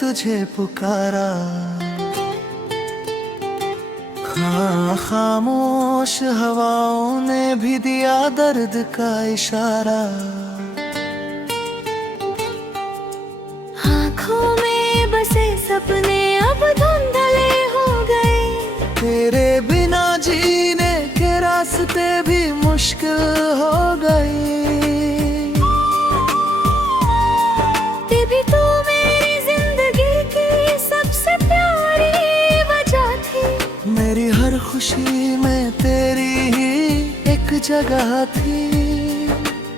तुझे पुकारा। हाँ, खामोश हवाओं ने भी दिया दर्द का इशारा। आँखों में बसे सपने अब धुंधले हो गए। तेरे बिना जीने के रास्ते भी मुश्किल हो गए। भी तू मेरी जिंदगी की सबसे प्यारी वजह थी। मेरी हर खुशी में तेरी ही एक जगह थी।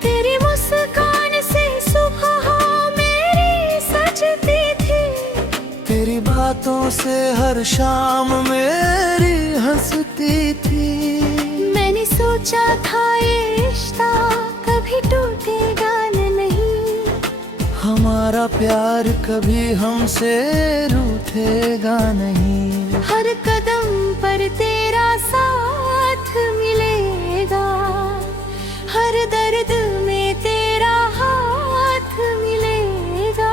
तेरी मुस्कान से सुबह मेरी सजती थी। तेरी बातों से हर शाम मेरी हंसती थी। मैंने सोचा था ये रिश्ता कभी टूटेगा नहीं। हमारा प्यार कभी हमसे रूठेगा नहीं। हर कदम पर तेरा साथ मिलेगा। हर दर्द में तेरा हाथ मिलेगा।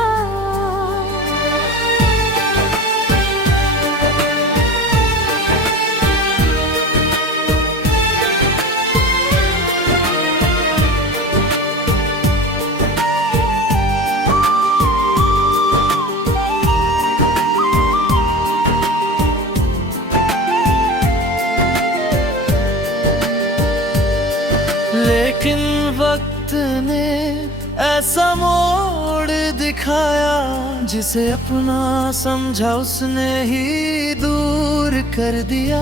लेकिन वक्त ने ऐसा मोड़ दिखाया, जिसे अपना समझा उसने ही दूर कर दिया।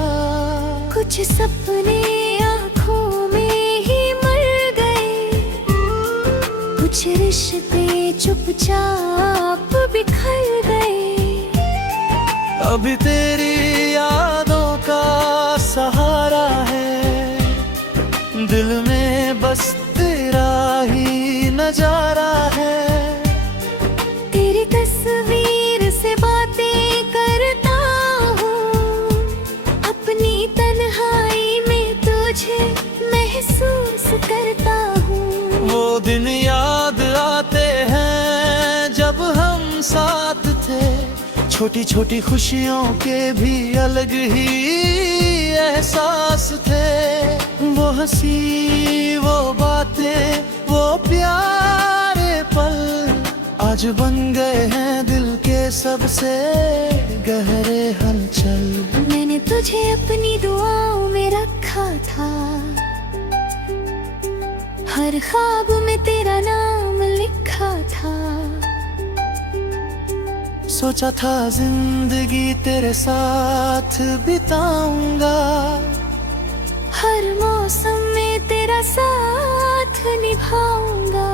कुछ सपने आँखों में ही मर गए। कुछ रिश्ते चुपचाप बिखर गए। अभी तेरी यादों का सहारा है। दिल में बस तेरा ही नजारा है। तेरी तस्वीर से बातें करता हूँ। अपनी तन्हाई में तुझे महसूस करता हूँ। वो दिन याद आते हैं जब हम साथ थे। छोटी छोटी खुशियों के भी अलग ही एहसास थे। वो हंसी, वो बातें, वो प्यारे पल आज बन गए हैं दिल के सबसे गहरे हलचल। मैंने तुझे अपनी दुआओं में रखा था। हर ख्वाब में तेरा नाम लिखा था। सोचा था जिंदगी तेरे साथ बिताऊंगा। हर मौसम में तेरा साथ निभाऊंगा।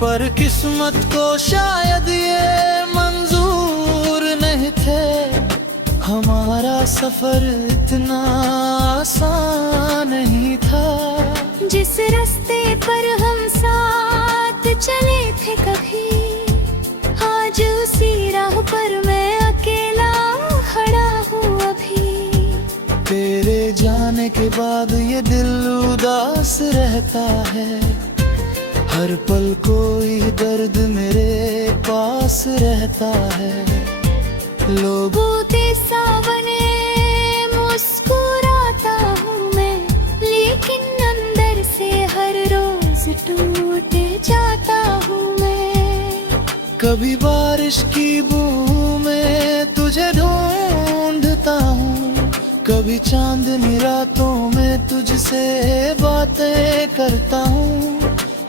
पर किस्मत को शायद ये मंजूर नहीं थे। हमारा सफर इतना आसान नहीं था। जिस रास्ते पर हम साथ चले थे कभी, आज उसी राह पर मैं अकेला खड़ा हूँ अभी। तेरे जाने के बाद ये दिल उदास रहता है। हर पल कोई दर्द मेरे पास रहता है। लोग होते सावने मुस्कुराता हूँ मैं, लेकिन अंदर से हर रोज टूट जाता हूँ मैं। कभी बारिश की बूंद में तुझे ढूंढता हूँ। कभी चांदनी रातों में तुझसे बातें करता हूँ।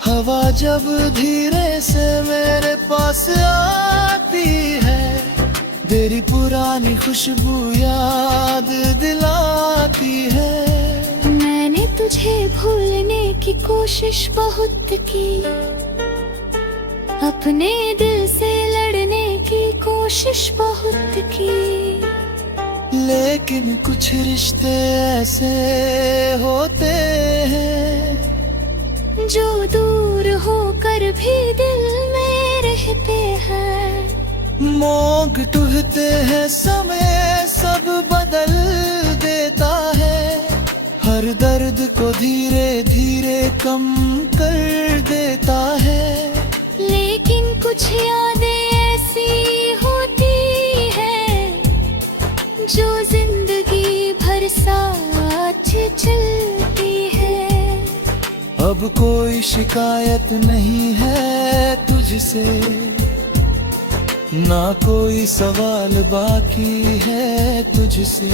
हवा जब धीरे से मेरे पास आती है, तेरी पुरानी खुशबू याद दिलाती है। मैंने तुझे भूलने की कोशिश बहुत की। अपने दिल से लड़ने की कोशिश बहुत की। लेकिन कुछ रिश्ते ऐसे होते हैं जो दूर होकर भी दिल में रहते हैं। मोग टूटते हैं, समय सब बदल देता है। हर दर्द को धीरे धीरे कम कर देता है। लेकिन कुछ यादें ऐसी अब कोई शिकायत नहीं है तुझसे, ना कोई सवाल बाकी है तुझसे।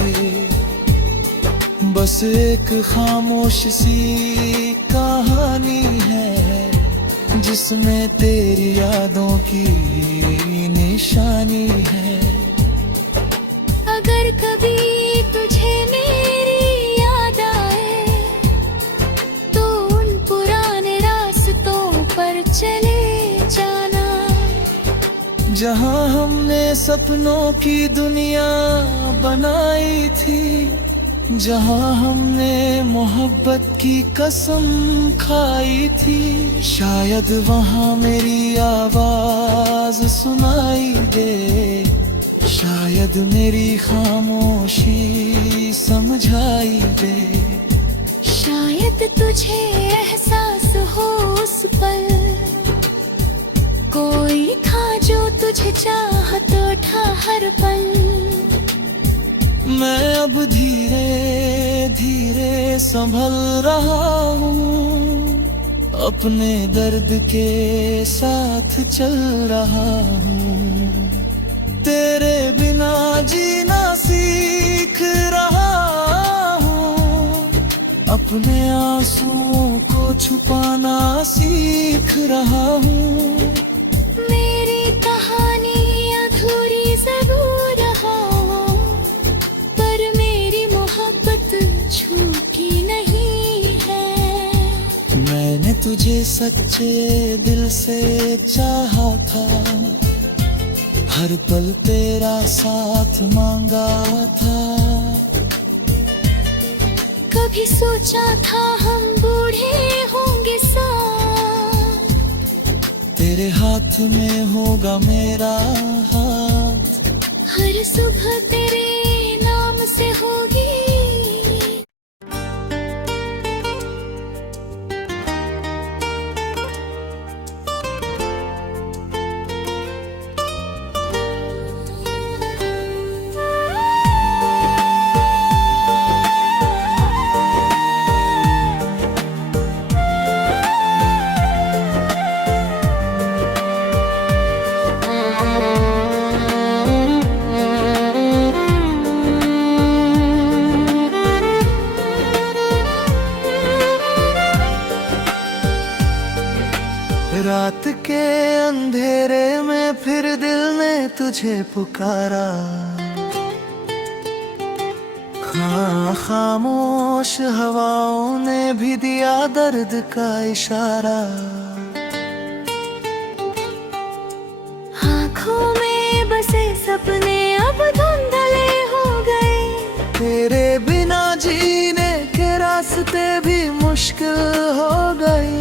बस एक खामोश सी कहानी है जिसमें तेरी यादों की निशानी है। अगर कभी तुझे मेरी याद आए तो उन पुराने रास्तों पर चले जाना, जहाँ हमने सपनों की दुनिया बनाई थी, जहाँ हमने मोहब्बत की कसम खाई थी। शायद वहाँ मेरी आवाज सुनाई दे, शायद मेरी खामोशी समझाई दे। शायद तुझे एहसास हो उस पल, कोई था जो तुझे चाहता था हर पल। मैं अब धीरे धीरे संभल रहा हूँ, अपने दर्द के साथ चल रहा हूँ। तेरे बिना जीना सीख रहा हूँ, अपने आंसुओं को छुपाना सीख रहा हूँ। मेरी कहानी अधूरी जरूर हो, झूठी नहीं है। मैंने तुझे सच्चे दिल से चाहा था, हर पल तेरा साथ मांगा था। कभी सोचा था हम बूढ़े होंगे साथ, तेरे हाथ में होगा मेरा हाथ। हर सुबह तेरे नाम से होगी। रात के अंधेरे में फिर दिल ने तुझे पुकारा, हाँ खामोश हवाओं ने भी दिया दर्द का इशारा। आँखों में बसे सपने अब धुंधले हो गए, तेरे बिना जीने के रास्ते भी मुश्किल हो गए।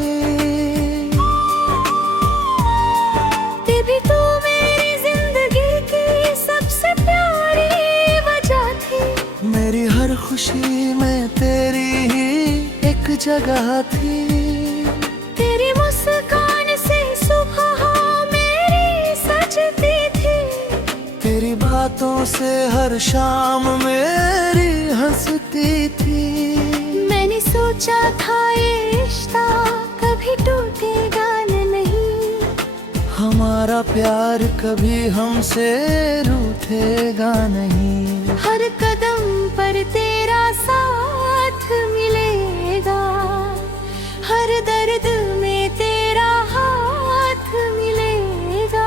भी तू मेरी जिंदगी की सबसे प्यारी वजह थी, मेरी हर खुशी में तेरी ही एक जगह थी। तेरी मुस्कान से सुबह मेरी सजती थी, तेरी बातों से हर शाम मेरी हंसती थी। मैंने सोचा था ये रिश्ता कभी टूटेगा नहीं, हमारा प्यार कभी हमसे रूठेगा नहीं। हर कदम पर तेरा साथ मिलेगा, हर दर्द में तेरा हाथ मिलेगा।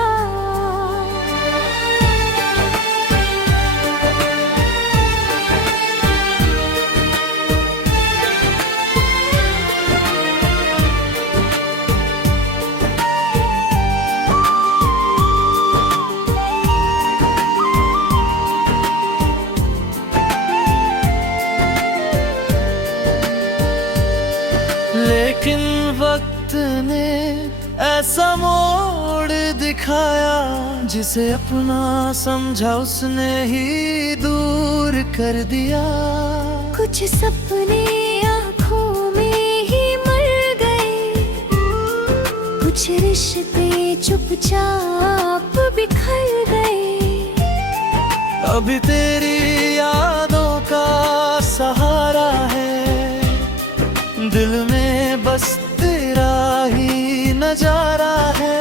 लेकिन वक्त ने ऐसा मोड़ दिखाया, जिसे अपना समझा उसने ही दूर कर दिया। कुछ सपने आँखों में ही मर गए, कुछ रिश्ते चुपचाप बिखर गए। अभी तेरी यादों का सहारा है, दिल में बस नजारा है।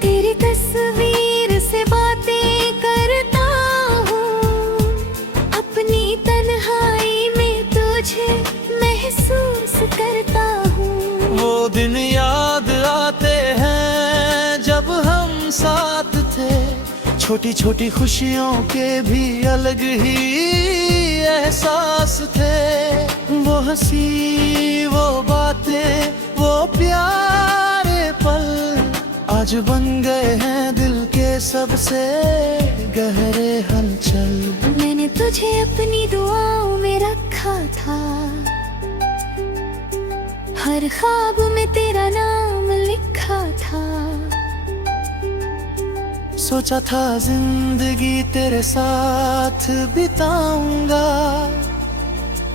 तेरी तस्वीर से बातें करता हूँ, अपनी तन्हाई में तुझे महसूस करता हूँ। वो दिन याद आते हैं जब हम साथ थे, छोटी छोटी खुशियों के भी अलग ही एहसास थे। वो हंसी, वो बातें, वो प्यारे पल आज बन गए हैं दिल के सबसे गहरे हलचल। मैंने तुझे अपनी दुआओं में रखा था, हर ख्वाब में तेरा नाम लिखा था। सोचा था जिंदगी तेरे साथ बिताऊंगा,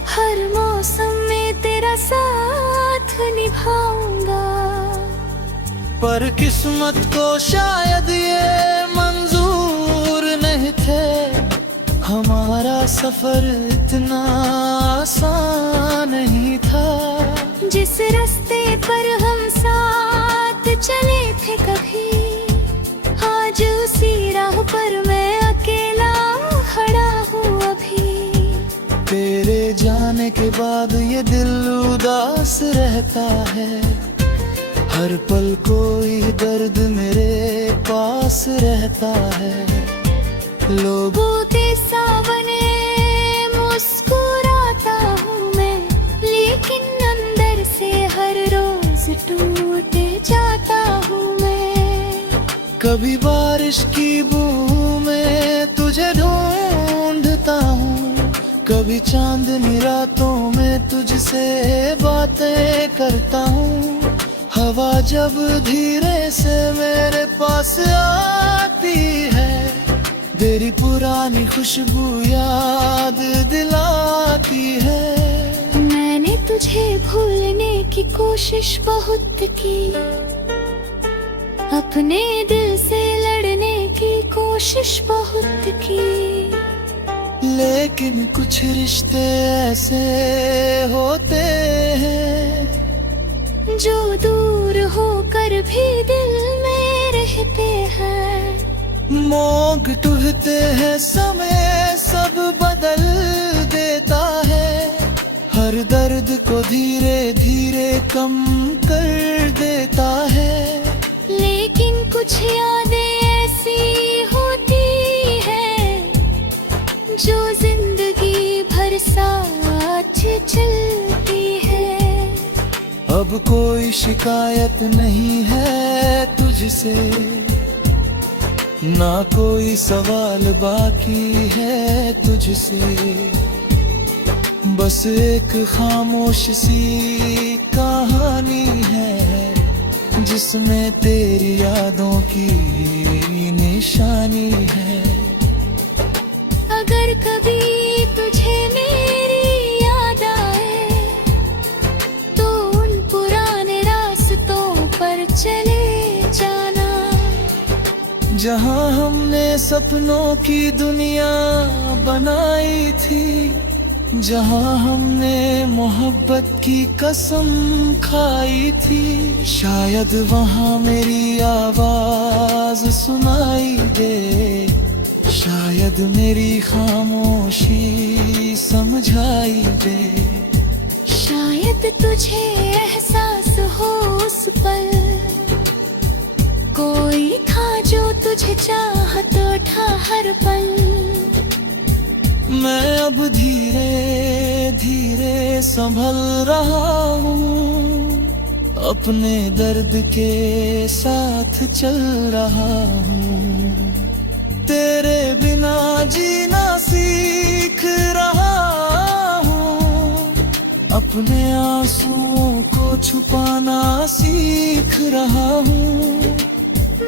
हर मौसम में तेरा साथ निभाऊंगा। पर किस्मत को शायद ये मंजूर नहीं थे, हमारा सफर इतना आसान नहीं था। जिस रास्ते पर हम साथ चले थे कभी, आज उसी राह पर मैं अकेला खड़ा हूँ अभी। तेरे जाने के बाद ये दिल उदास रहता है, हर पल कोई दर्द मेरे पास रहता है। लोगों के सामने मुस्कुराता हूँ मैं, लेकिन अंदर से हर रोज टूट जाता हूँ मैं। कभी बारिश की बूंद में तुझे ढूंढता हूँ, कभी चांदनी रातों में तुझसे बातें करता हूँ। हवा जब धीरे से मेरे पास आती है, तेरी पुरानी खुशबू याद दिलाती है। मैंने तुझे भूलने की कोशिश बहुत की, अपने दिल से लड़ने की कोशिश बहुत की। लेकिन कुछ रिश्ते ऐसे होते हैं जो दूर होकर भी दिल में रहते हैं। मोग टूटते हैं, समय सब बदल देता है, हर दर्द को धीरे धीरे कम कर देता है। लेकिन कुछ यादें ऐसी होती हैं जो जिंदगी भर साथ चलती है। अब कोई शिकायत नहीं है तुझसे, ना कोई सवाल बाकी है तुझसे। बस एक खामोश सी कहानी है, जिसमें तेरी यादों की निशानी है। अगर कभी तुझे मेरी याद आए, तो उन पुराने रास्तों पर चले जाना, जहाँ हमने सपनों की दुनिया बनाई थी, जहाँ हमने मोहब्बत की कसम खाई थी। शायद वहाँ मेरी आवाज सुनाई दे, शायद मेरी खामोशी समझाई दे। शायद तुझे एहसास हो उस पल, कोई था जो तुझे चाहता था हर पल। मैं अब धीरे धीरे संभल रहा हूँ, अपने दर्द के साथ चल रहा हूँ। तेरे बिना जीना सीख रहा हूँ, अपने आंसुओं को छुपाना सीख रहा हूँ।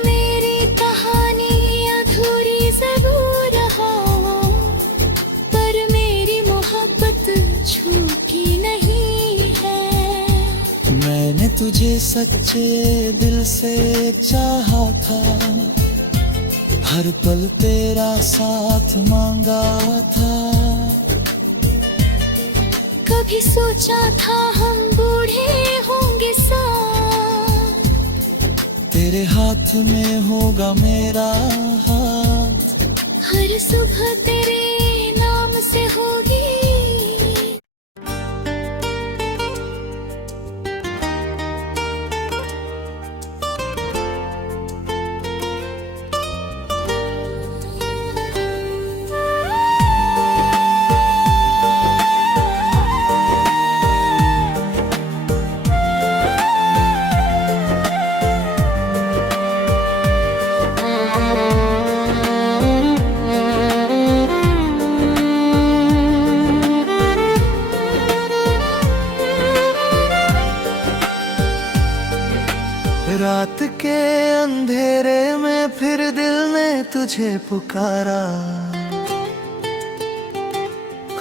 मेरी कहानी अधूरी जरूर हो, पर मेरी मोहब्बत झूठी नहीं है। मैंने तुझे सच्चे दिल से चाहा था, हर पल तेरा साथ मांगा था। कभी सोचा था हम बूढ़े होंगे साथ, तेरे हाथ में होगा मेरा हाथ, हर सुबह तेरे नाम से होगी। रात के अंधेरे में फिर दिल ने तुझे पुकारा,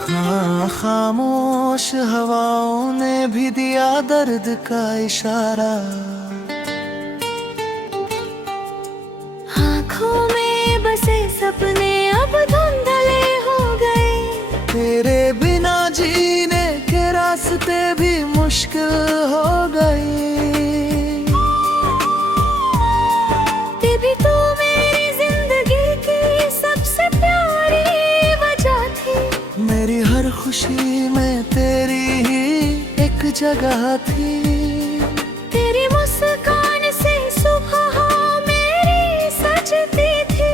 हाँ खामोश हवाओं ने भी दिया दर्द का इशारा। आँखों में बसे सपने अब धुंधले हो गए, तेरे बिना जीने के रास्ते भी मुश्किल हो गए। भी तू मेरी जिंदगी की सबसे प्यारी वजह थी, मेरी हर खुशी में तेरी ही एक जगह थी। तेरी मुस्कान से सुबह मेरी सजती थी,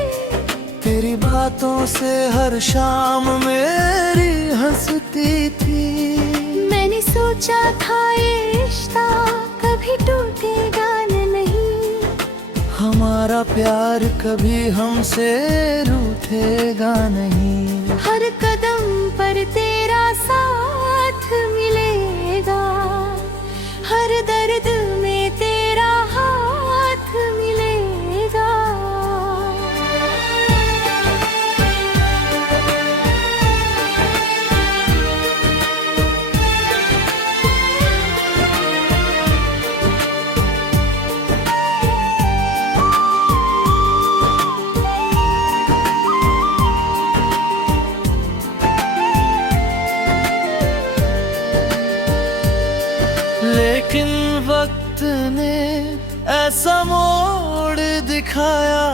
तेरी बातों से हर शाम मेरी हंसती थी। मैंने सोचा था ये रिश्ता कभी टूटेगा नहीं, हमारा प्यार कभी हमसे रूठेगा नहीं। हर कदम पर तेरा साथ मिलेगा, हर दर्द में तेरा हाथ मिलेगा। लेकिन वक्त ने ऐसा मोड़ दिखाया,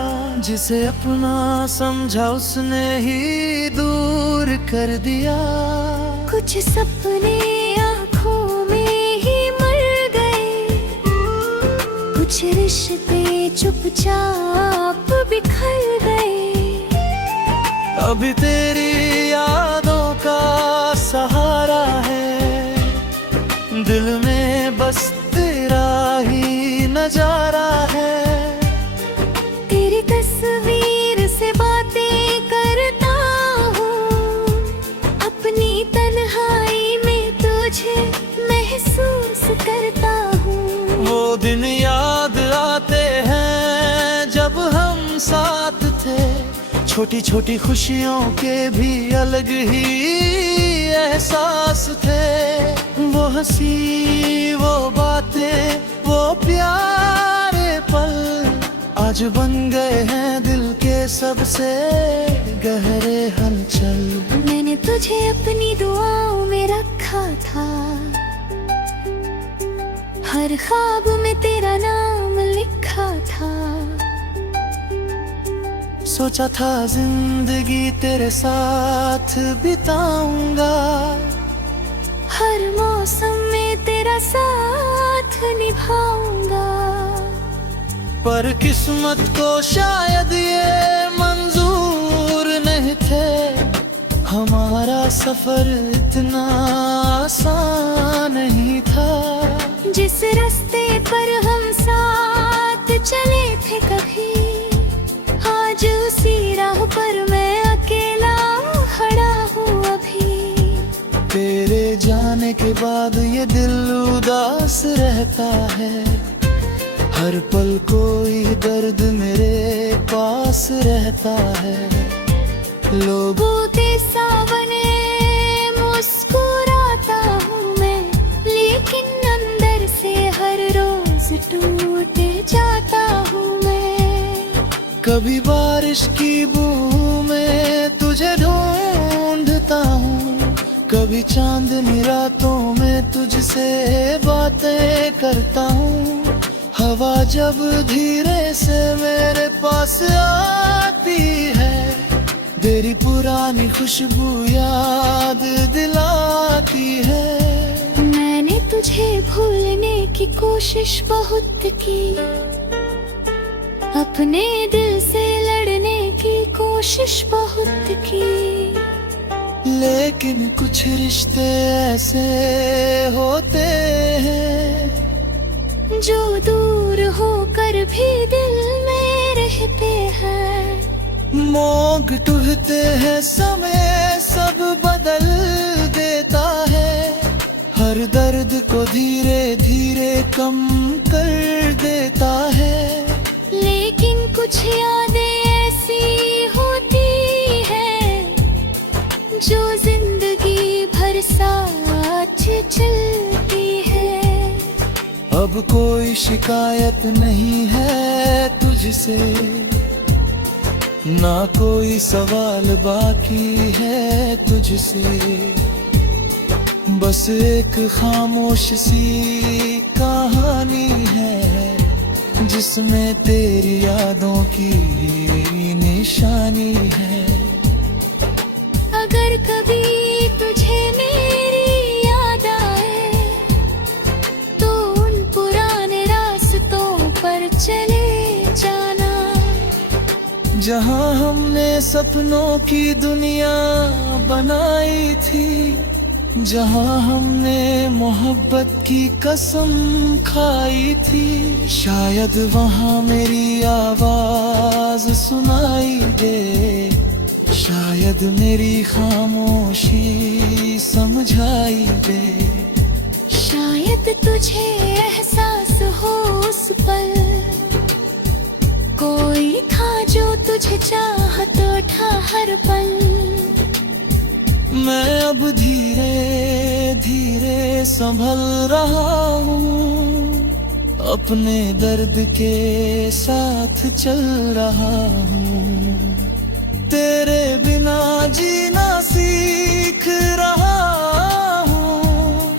जिसे अपना समझा उसने ही दूर कर दिया। कुछ सपने आँखों में ही मर गए, कुछ रिश्ते चुपचाप बिखर गए। अभी तेरी यादों का सहारा है, दिल में बस तेरा ही नजारा है। तेरी तस्वीर से बातें करता हूँ, अपनी तन्हाई में तुझे महसूस करता हूँ। वो दिन याद आते हैं जब हम साथ थे, छोटी छोटी खुशियों के भी अलग ही एहसास थे। वो हंसी, वो बातें, वो प्यारे पल आज बन गए हैं दिल के सबसे गहरे हलचल। मैंने तुझे अपनी दुआओं में रखा था, हर ख्वाब में तेरा नाम लिखा था। सोचा था जिंदगी तेरे साथ बिताऊंगा, हर मौसम में तेरा साथ निभाऊंगा। पर किस्मत को शायद ये मंजूर नहीं थे, हमारा सफर इतना आसान नहीं था। जिस रास्ते पर हम साथ चले थे कभी, आज उसी राह पर मैं अकेला खड़ा हूँ अभी। तेरे जाने के बाद ये दिल उदास रहता है, हर पल कोई दर्द मेरे पास रहता है। लोगों बूते सावने मुस्कुराता हूँ मैं, लेकिन अंदर से हर रोज टूट जाता हूँ मैं। कभी बारिश की बूंद में तुझे ढूंढता हूँ, कभी चांदनी रातों में तुझसे बातें करता हूँ। हवा जब धीरे से मेरे पास आती है, तेरी पुरानी खुशबू याद दिलाती है। मैंने तुझे भूलने की कोशिश बहुत की, अपने दिल से लड़ने की कोशिश बहुत की, लेकिन कुछ रिश्ते ऐसे होते हैं जो दूर होकर भी दिल में रहते हैं। मोग टूटते हैं, समय सब बदल देता है, हर दर्द को धीरे धीरे कम कर देता है। लेकिन कुछ यादें ऐसी होती हैं जो जिंदगी भर साथ चलती है। अब कोई शिकायत नहीं है तुझसे, ना कोई सवाल बाकी है तुझसे, बस एक खामोश सी कहानी है जिसमें तेरी यादों की निशानी है। अगर कभी तुझे मेरी याद आए तो उन पुराने रास्तों पर चले जाना, जहाँ हमने सपनों की दुनिया बनाई थी, जहाँ हमने मोहब्बत की कसम खाई थी। शायद वहाँ मेरी आवाज सुनाई दे, शायद मेरी खामोशी समझाई दे। शायद तुझे एहसास हो उस पल, कोई था जो तुझे चाहता था हर पल। मैं अब धीरे धीरे संभल रहा हूँ, अपने दर्द के साथ चल रहा हूँ, तेरे बिना जीना सीख रहा हूँ,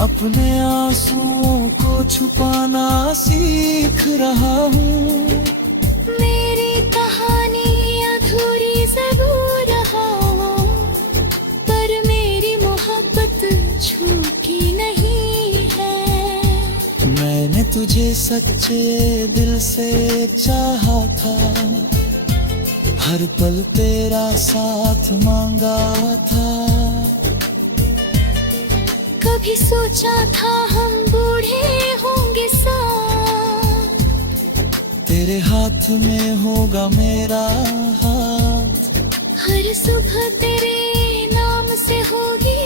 अपने आंसुओं को छुपाना सीख रहा हूँ। मेरी कहानी अधूरी जरूर हो, पर मेरी मोहब्बत झूठी नहीं है। मैंने तुझे सच्चे दिल से चाहा था, हर पल तेरा साथ मांगा था। कभी सोचा था हम बूढ़े होंगे साथ, तेरे हाथ में होगा मेरा हाथ। हर सुबह तेरे नाम से होगी